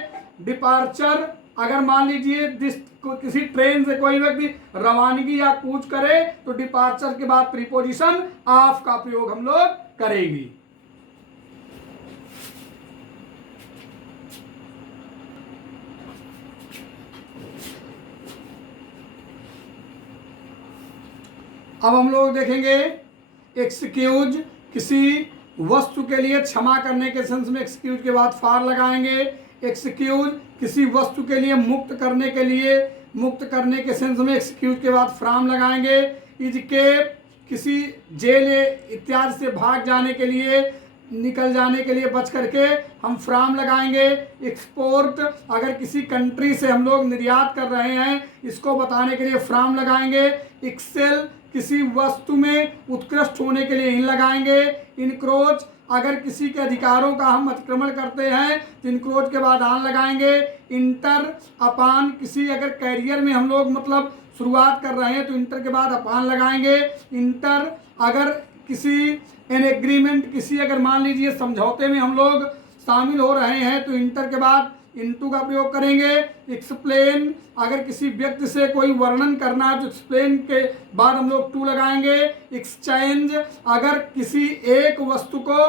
डिपार्चर अगर मान लीजिए किसी ट्रेन से कोई व्यक्ति रवानगी या कूच करे तो डिपार्चर के बाद प्रीपोजिशन ऑफ का प्रयोग हम लोग करेंगे। अब हम लोग देखेंगे एक्सक्यूज, किसी वस्तु के लिए क्षमा करने के सेंस में एक्सक्यूज के बाद फार लगाएंगे। एक्सक्यूज किसी वस्तु के लिए मुक्त करने के सेंस में एक्सक्यूज के बाद फ्रॉम लगाएंगे। इजकेप किसी जेल इत्यादि से भाग जाने के लिए, निकल जाने के लिए बच करके हम फ्रॉम लगाएंगे। एक्सपोर्ट अगर किसी कंट्री से हम लोग निर्यात कर रहे हैं इसको बताने के लिए फ्रॉम लगाएंगे। एक्सेल किसी वस्तु में उत्कृष्ट होने के लिए इन लगाएंगे। इनक्रोच अगर किसी के अधिकारों का हम अतिक्रमण करते हैं तो इनक्रोच के बाद ऑन लगाएंगे। इंटर अपान किसी अगर कैरियर में हम लोग मतलब शुरुआत कर रहे हैं तो इंटर के बाद अपान लगाएंगे। इंटर अगर किसी एन एग्रीमेंट, किसी अगर मान लीजिए समझौते में हम लोग शामिल हो रहे हैं तो इंटर के बाद इनटू का प्रयोग करेंगे। एक्सप्लेन अगर किसी व्यक्ति से कोई वर्णन करना है तो एक्सप्लेन के बाद हम लोग टू लगाएंगे। एक्सचेंज अगर किसी एक वस्तु को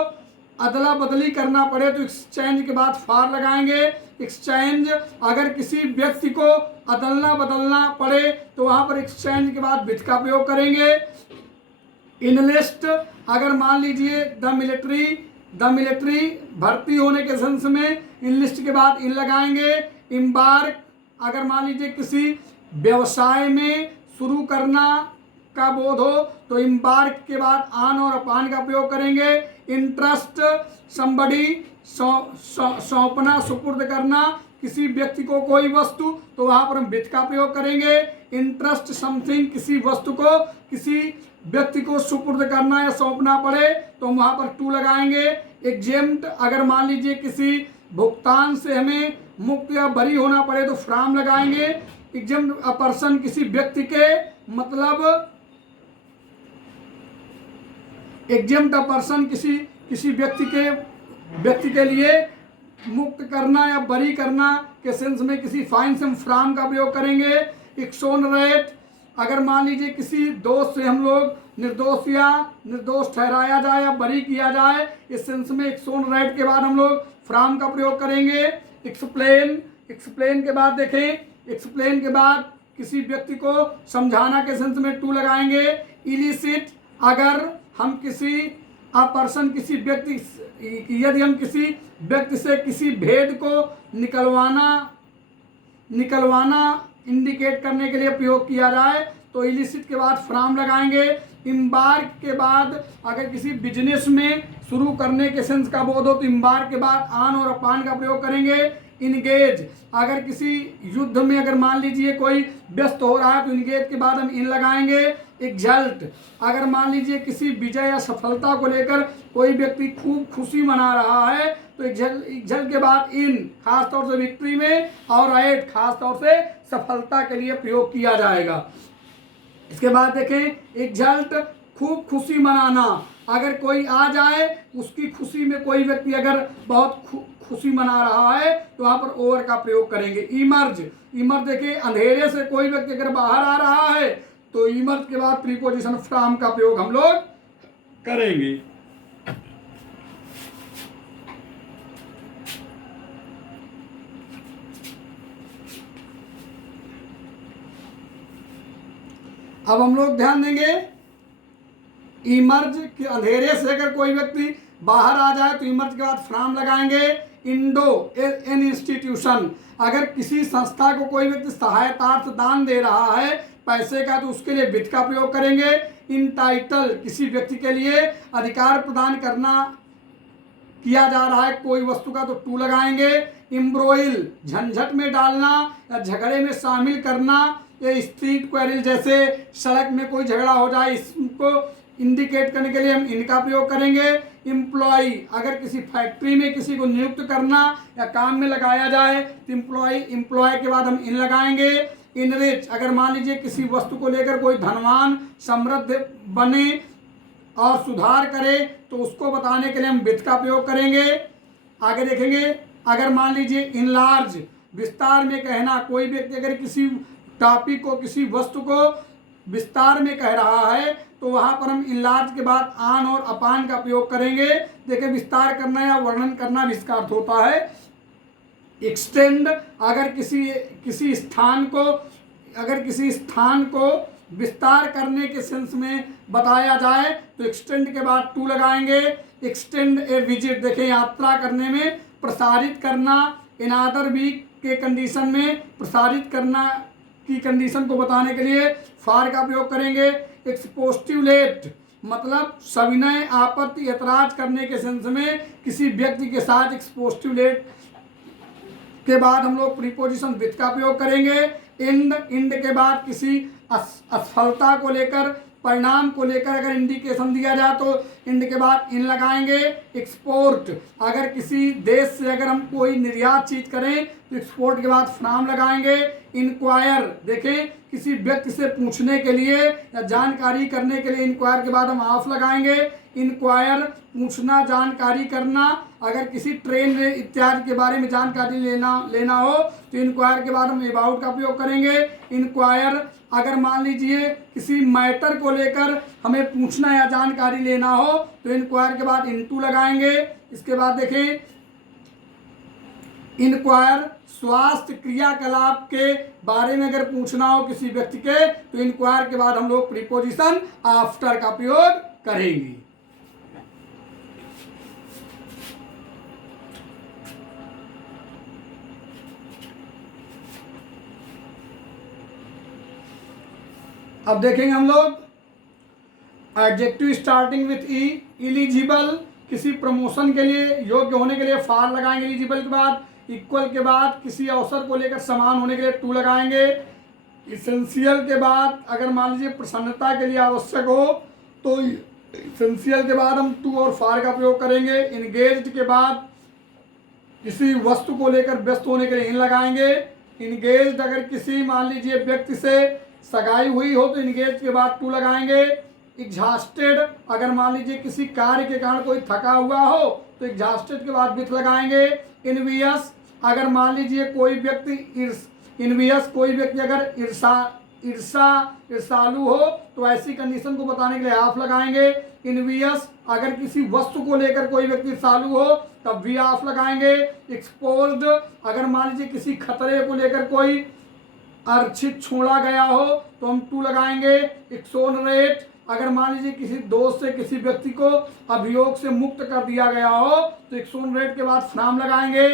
अदला बदली करना पड़े तो एक्सचेंज के बाद फार लगाएंगे। एक्सचेंज अगर किसी व्यक्ति को अदलना बदलना पड़े तो वहां पर एक्सचेंज के बाद विथ का प्रयोग करेंगे। इनलिस्ट अगर मान लीजिए द मिलिट्री भर्ती होने के सेंस में इनलिस्ट के बाद इन लगाएंगे। एम्बार्क अगर मान लीजिए किसी व्यवसाय में शुरू करना का बोध हो तो एम्बार्क के बाद ऑन और अपान का प्रयोग करेंगे। इंट्रस्ट समबडी सौंपना, सुपुर्द करना किसी व्यक्ति को कोई वस्तु तो वहां पर हम विथ का प्रयोग करेंगे। इंट्रस्ट समथिंग किसी वस्तु को किसी व्यक्ति को सुपुर्द करना या सौंपना पड़े तो हम वहां पर टू लगाएंगे। एग्जेम्प्ट अगर मान लीजिए किसी भुगतान से हमें मुक्त या बरी होना पड़े तो फ्रॉम लगाएंगे। एग्जेम्प्ट अ पर्सन किसी व्यक्ति के मतलब एग्जेम्प्ट अ पर्सन किसी व्यक्ति के लिए मुक्त करना या बरी करना के सेंस में किसी फाइन से हम फ्रॉम का प्रयोग करेंगे। एक्सोनरेट अगर मान लीजिए किसी दोष से हम लोग निर्दोष ठहराया जाए या बरी किया जाए इस सेंस में एक्सोनरेट के बाद हम लोग फ्रॉम का प्रयोग करेंगे। एक्सप्लेन के बाद देखें, एक्सप्लेन के बाद किसी व्यक्ति को समझाना के सेंस में टू लगाएंगे। इलिसिट अगर हम किसी पर्सन किसी व्यक्ति यदि हम किसी व्यक्ति से किसी भेद को निकलवाना इंडिकेट करने के लिए प्रयोग किया जाए तो इलिसिट के बाद फ्रॉम लगाएंगे। इम्बार्क के बाद अगर किसी बिजनेस में शुरू करने के सेंस का बोध हो तो इम्बार्क के बाद ऑन और अपान का प्रयोग करेंगे। इनगेज अगर किसी युद्ध में अगर मान लीजिए कोई व्यस्त हो रहा है तो इनगेज के बाद हम इन लगाएंगे। एक्सल्ट अगर मान लीजिए किसी विजय या सफलता को लेकर कोई व्यक्ति खूब खुशी मना रहा है तो एक्सल्ट के बाद इन खासतौर से विक्ट्री में और एट खासतौर से सफलता के लिए प्रयोग किया जाएगा। इसके बाद देखें एक्सल्ट खूब खुशी मनाना अगर कोई आ जाए, उसकी खुशी में कोई व्यक्ति अगर बहुत खुशी मना रहा है तो वहां पर ओवर का प्रयोग करेंगे। इमर्ज, इमर्ज देखिए अंधेरे से कोई व्यक्ति अगर बाहर आ रहा है तो इमर्ज के बाद प्रीपोजिशन फ्रॉम का प्रयोग हम लोग करेंगे। अब हम लोग ध्यान देंगे, इमर्ज के अंधेरे से अगर कोई व्यक्ति बाहर आ जाए तो इमर्ज के बाद फ्रॉम लगाएंगे। इंडो, एन इंस्टीट्यूशन, अगर किसी संस्था को कोई व्यक्ति सहायतार्थ दान दे रहा है पैसे का तो उसके लिए विथ का प्रयोग करेंगे। इंटाइटल, किसी व्यक्ति के लिए अधिकार प्रदान करना किया जा रहा है कोई वस्तु का तो टू लगाएंगे। एम्ब्रोइल, झंझट में डालना या झगड़े में शामिल करना, ये स्ट्रीट क्वेरल जैसे सड़क में कोई झगड़ा हो जाए इसको इंडिकेट करने के लिए हम इनका प्रयोग करेंगे। एम्प्लॉय, अगर किसी फैक्ट्री में किसी को नियुक्त करना या काम में लगाया जाए तो एम्प्लॉय, एम्प्लॉय के बाद हम इन लगाएंगे। इनरिच, अगर मान लीजिए किसी वस्तु को लेकर कोई धनवान समृद्ध बने और सुधार करे तो उसको बताने के लिए हम विथ का प्रयोग करेंगे। आगे देखेंगे, अगर मान लीजिए इनलार्ज, विस्तार में कहना, कोई व्यक्ति अगर किसी टॉपिक को किसी वस्तु को विस्तार में कह रहा है तो वहां पर हम इनलार्ज के बाद आन और अपान का प्रयोग करेंगे। देखिए विस्तार करना या वर्णन करना भी इसका अर्थ होता है। एक्सटेंड, अगर किसी स्थान को विस्तार करने के सेंस में बताया जाए तो एक्सटेंड के बाद टू लगाएंगे। एक्सटेंड ए विजिट, देखें यात्रा करने में प्रसारित करना, इन अदर वीक के कंडीशन में प्रसारित करना की कंडीशन को बताने के लिए फार का प्रयोग करेंगे। एक्सपोस्टिवलेट, मतलब सविनय, आपत्ति, ऐतराज करने के सेंस में किसी व्यक्ति के साथ एक्सपोस्टिवलेट के बाद हम लोग प्रीपोजिशन विथ का प्रयोग करेंगे। इंड, इंड के बाद किसी असफलता को लेकर, परिणाम को लेकर अगर इंडिकेशन दिया जाए तो इंड के बाद इन लगाएंगे। एक्सपोर्ट, अगर किसी देश से अगर हम कोई निर्यात चीज करें तो एक्सपोर्ट के बाद फ्रॉम लगाएंगे। इंक्वायर, देखें किसी व्यक्ति से पूछने के लिए या जानकारी करने के लिए इंक्वायर के बाद हम ऑफ लगाएंगे। इंक्वायर, पूछना, जानकारी करना, अगर किसी ट्रेन इत्यादि के बारे में जानकारी लेना हो तो इंक्वायर के बाद हम अबाउट का प्रयोग करेंगे। इंक्वायर, अगर मान लीजिए किसी मैटर को लेकर हमें पूछना या जानकारी लेना हो तो इंक्वायर के बाद इनटू लगाएंगे। इसके बाद देखें इंक्वायर, स्वास्थ्य क्रियाकलाप के बारे में अगर पूछना हो किसी व्यक्ति के तो इंक्वायर के बाद हम लोग प्रीपोजिशन आफ्टर का प्रयोग करेंगे। अब देखेंगे हम लोग adjective starting with E. Eligible, किसी प्रमोशन के लिए, योग्य होने के लिए फार लगाएंगे एलिजिबल के बाद। इक्वल के बाद किसी अवसर को लेकर समान होने के लिए टू लगाएंगे। इसेंशियल के बाद अगर मान लीजिए प्रसन्नता के लिए आवश्यक हो तो इसेंशियल के बाद हम टू और फार का प्रयोग करेंगे। इंगेज्ड के बाद किसी वस्तु को लेकर व्यस्त होने के लिए इन लगाएंगे। इंगेज्ड, अगर किसी मान लीजिए व्यक्ति से सगाई हुई हो तो इंगेज के बाद टू लगाएंगे। एग्जॉस्टेड, अगर मान लीजिए किसी कार्य के कारण कोई थका हुआ हो तो एग्जॉस्टेड के बाद विथ लगाएंगे। इनवियस, अगर मान लीजिए कोई व्यक्ति अगर ईर्षालु हो तो ऐसी कंडीशन को बताने के लिए ऑफ लगाएंगे। इनवियस, अगर किसी वस्तु को लेकर कोई व्यक्ति ईर्षालु हो तब वी ऑफ लगाएंगे। एक्सपोज्ड, अगर मान लीजिए किसी खतरे को लेकर कोई अर्चित छोड़ा गया हो तो हम टू लगाएंगे। एक्सोनरेट, अगर मान लीजिए किसी दोष से किसी व्यक्ति को अभियोग से मुक्त कर दिया गया हो तो एक्सोनरेट के बाद फ्रॉम लगाएंगे।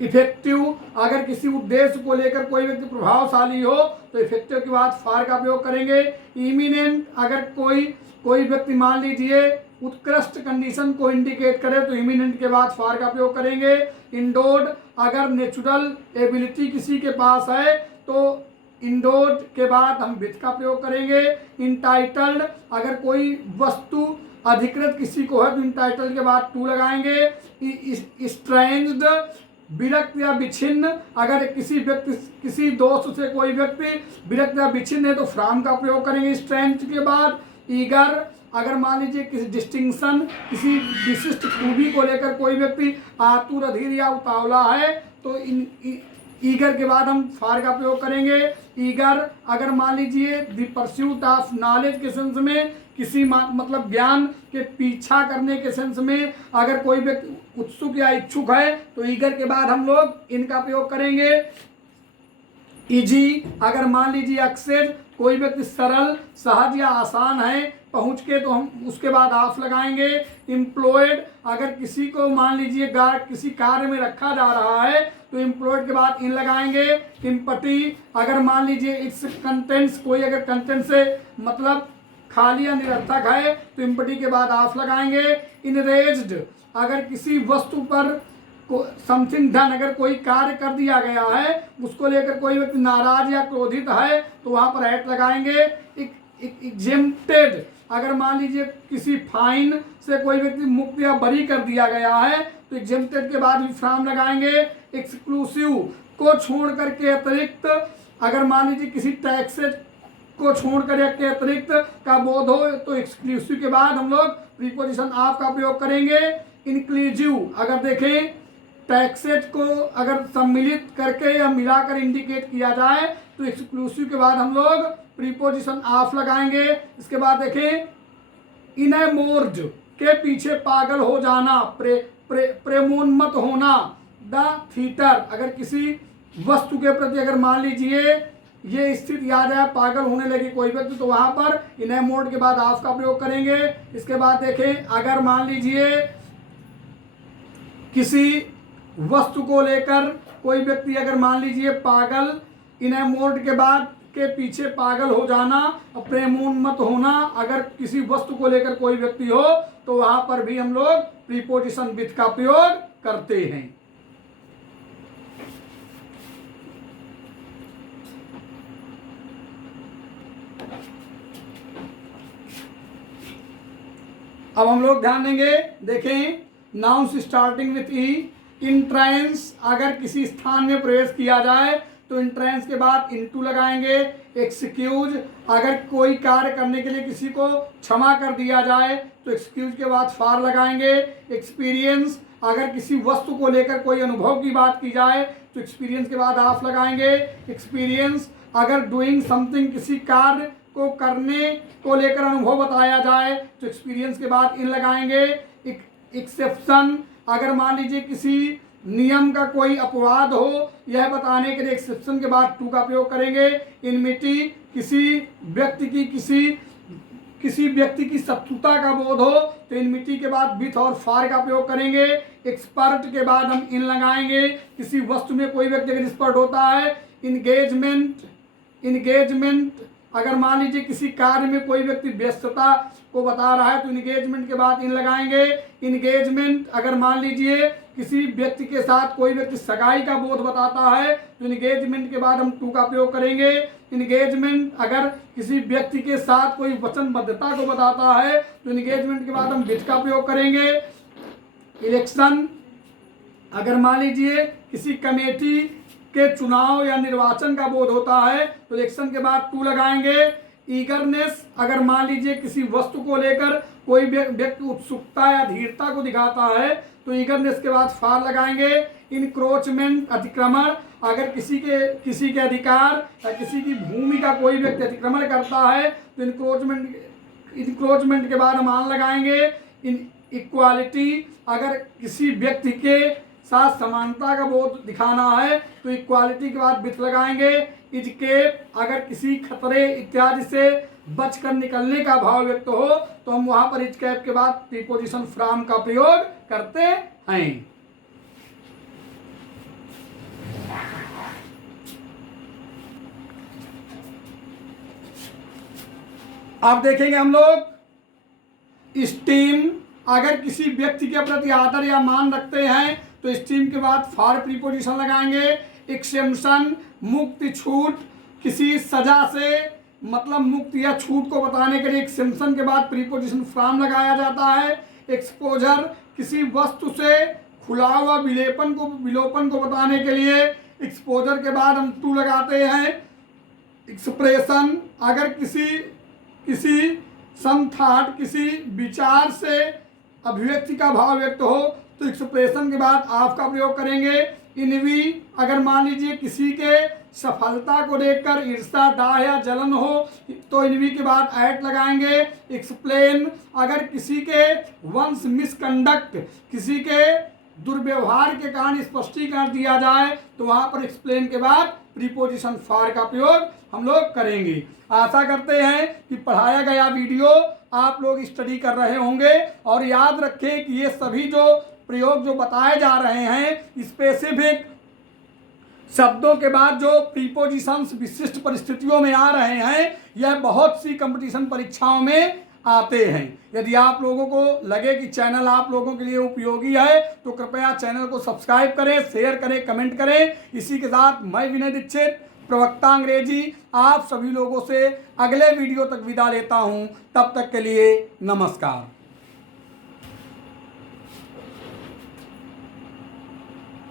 इफेक्टिव, अगर किसी उद्देश्य को लेकर कोई व्यक्ति प्रभावशाली हो तो इफेक्टिव के बाद फार का प्रयोग करेंगे। इमिनेंट, अगर कोई व्यक्ति मान लीजिए उत्कृष्ट कंडीशन को इंडिकेट करे तो इमिनेंट के बाद फार का प्रयोग करेंगे। इंडोड, अगर नेचुरल एबिलिटी किसी के पास है तो इंडोड के बाद हम विथ का प्रयोग करेंगे। इंटाइटल्ड, अगर कोई वस्तु अधिकृत किसी को है तो इंटाइटल्ड के बाद टू लगाएंगे। स्ट्रेंज्ड, विरक्त या विच्छिन्न, अगर किसी दोस्त से कोई व्यक्ति विरक्त या विच्छिन्न है तो फ्रॉम का प्रयोग करेंगे स्ट्रेंज्ड के बाद। ईगर अगर मान लीजिए किसी डिस्टिंक्शन, किसी विशिष्ट खूबी को लेकर कोई व्यक्ति आतुर, अधीर या उतावला है तो ईगर के बाद हम फार का प्रयोग करेंगे। ईगर अगर मान लीजिए द परस्यूट ऑफ नॉलेज के सेंस में, किसी मतलब ज्ञान के पीछा करने के सेंस में अगर कोई व्यक्ति उत्सुक या इच्छुक है तो ईगर के बाद हम लोग इनका प्रयोग करेंगे। इजी अगर मान लीजिए अक्सर कोई व्यक्ति सरल, सहज या आसान है पहुंच के तो हम उसके बाद ऑफ लगाएंगे। एम्प्लॉयड अगर किसी को मान लीजिए किसी कार्य में रखा जा रहा है तो एम्प्लॉयड के बाद इन लगाएंगे। एम्पटी अगर मान लीजिए इट्स कंटेंट्स, कोई अगर कंटेंट से मतलब खाली या निरर्थक है तो एम्पटी के बाद ऑफ लगाएंगे। इनरेज्ड अगर किसी वस्तु पर समथिंग डन, अगर कोई कार्य कर दिया गया है उसको लेकर कोई व्यक्ति नाराज या क्रोधित है तो वहां पर एट लगाएंगे। एग्जेम्प्टेड अगर मान लीजिए किसी फाइन से कोई व्यक्ति मुक्त या बरी कर दिया गया है तो एग्जेम्प्टेड के बाद भी फ्रॉम लगाएंगे। एक्सक्लूसिव को छोड़ करके अतिरिक्त, अगर मान लीजिए किसी टैक्स को छोड़ कर के अतिरिक्त का बोध हो तो एक्सक्लूसिव के बाद हम लोग प्रीपोजिशन ऑफ का प्रयोग करेंगे। इंक्लूसिव अगर देखें टैक्सेज को अगर सम्मिलित करके या मिलाकर इंडिकेट किया जाए तो एक्सक्लूसिव के बाद हम लोग प्रीपोजिशन ऑफ लगाएंगे। इसके बाद देखें इनमोर्ड के पीछे पागल हो जाना, प्रेमोन्मत होना। द थीटर अगर किसी वस्तु के प्रति अगर मान लीजिए ये स्थिति याद है पागल होने लगी कोई व्यक्ति तो वहां पर इनमोर्ड के बाद ऑफ का प्रयोग करेंगे। इसके बाद देखें अगर मान लीजिए किसी वस्तु को लेकर कोई व्यक्ति अगर मान लीजिए पागल, इनमोर्ड के बाद के पीछे पागल हो जाना, प्रेमोन्मत होना, अगर किसी वस्तु को लेकर कोई व्यक्ति हो तो वहां पर भी हम लोग प्रीपोजिशन विथ का प्रयोग करते हैं। अब हम लोग ध्यान देंगे, देखें nouns starting with E. Entrance अगर किसी स्थान में प्रवेश किया जाए तो इंट्रेंस के बाद इनटू लगाएंगे। एक्सक्यूज अगर कोई कार्य करने के लिए किसी को क्षमा कर दिया जाए तो एक्सक्यूज के बाद फार लगाएंगे। एक्सपीरियंस अगर किसी वस्तु को लेकर कोई अनुभव की बात की जाए तो एक्सपीरियंस के बाद ऑफ लगाएंगे। एक्सपीरियंस अगर डूइंग समथिंग किसी कार्य को करने को लेकर अनुभव बताया जाए तो एक्सपीरियंस के बाद इन लगाएंगे। एक्सेप्शन अगर मान लीजिए किसी नियम का कोई अपवाद हो यह बताने के लिए एक्सेप्शन के बाद टू का प्रयोग करेंगे। इनमिटी किसी व्यक्ति की शत्रुता का बोध हो तो इनमिटी के बाद विथ और फार का प्रयोग करेंगे। एक्सपर्ट के बाद हम इन लगाएंगे, किसी वस्तु में कोई व्यक्ति अगर एक्सपर्ट होता है। इंगेजमेंट अगर मान लीजिए किसी कार्य में कोई व्यक्ति व्यस्तता को बता रहा है तो इंगेजमेंट के बाद इन लगाएंगे। इंगेजमेंट अगर मान लीजिए किसी व्यक्ति के साथ कोई व्यक्ति सगाई का बोध बताता है तो इंगेजमेंट के बाद हम टू का प्रयोग करेंगे। इंगेजमेंट अगर किसी व्यक्ति के साथ कोई वचनबद्धता को बताता है तो इंगेजमेंट के बाद हम विथ का प्रयोग करेंगे। इलेक्शन अगर मान लीजिए किसी कमेटी के चुनाव या निर्वाचन का बोध होता है तो इलेक्शन के बाद टू लगाएंगे। ईगरनेस अगर मान लीजिए किसी वस्तु को लेकर कोई व्यक्ति उत्सुकता या धीरता को दिखाता है तो ईगरनेस के बाद फार लगाएंगे। इनक्रोचमेंट अतिक्रमण अगर किसी के अधिकार या किसी की भूमि का कोई व्यक्ति अतिक्रमण करता है तो इनक्रोचमेंट के बाद हम आन लगाएंगे। इक्वालिटी अगर किसी व्यक्ति के साथ समानता का बोध दिखाना है तो इक्वालिटी के बाद विथ लगाएंगे। इजकेप अगर किसी खतरे इत्यादि से बचकर निकलने का भाव व्यक्त हो तो हम वहां पर इजकेप के बाद प्रीपोजिशन फ्रॉम का प्रयोग करते हैं। अब देखेंगे हम लोग स्टीम अगर किसी व्यक्ति के प्रति आदर या मान रखते हैं तो स्टीम के बाद फॉर प्रीपोजिशन लगाएंगे। एक्सेम्पशन मुक्ति छूट किसी सजा से मतलब मुक्ति या छूट को बताने के लिए एक्सेम्पशन के बाद प्रीपोजिशन फ्रॉम लगाया जाता है। एक्सपोजर किसी वस्तु से खुला हुआ विलोपन को बताने के लिए एक्सपोजर के बाद हम टू लगाते हैं। एक्सप्रेशन अगर किसी सम थॉट किसी विचार से अभिव्यक्ति का भाव व्यक्त हो तो एक्सप्रेशन के बाद ऑफ का प्रयोग करेंगे। इनवी अगर मान लीजिए किसी के सफलता को देखकर ईर्ष्या, डाह या जलन हो तो इनवी के बाद एट लगाएंगे। एक्सप्लेन अगर किसी के वंस मिसकंडक्ट, किसी के दुर्व्यवहार के कारण स्पष्टीकरण दिया जाए तो वहां पर एक्सप्लेन के बाद प्रीपोजिशन फॉर का प्रयोग हम लोग करेंगे। आशा करते हैं कि पढ़ाया गया वीडियो आप लोग स्टडी कर रहे होंगे और याद रखें कि ये सभी जो प्रयोग जो बताए जा रहे हैं स्पेसिफिक शब्दों के बाद जो प्रीपोजिशंस विशिष्ट परिस्थितियों में आ रहे हैं यह बहुत सी कंपटीशन परीक्षाओं में आते हैं। यदि आप लोगों को लगे कि चैनल आप लोगों के लिए उपयोगी है तो कृपया चैनल को सब्सक्राइब करें, शेयर करें, कमेंट करें। इसी के साथ मैं विनय दीक्षित, प्रवक्ता अंग्रेजी, आप सभी लोगों से अगले वीडियो तक विदा लेता हूं। तब तक के लिए नमस्कार।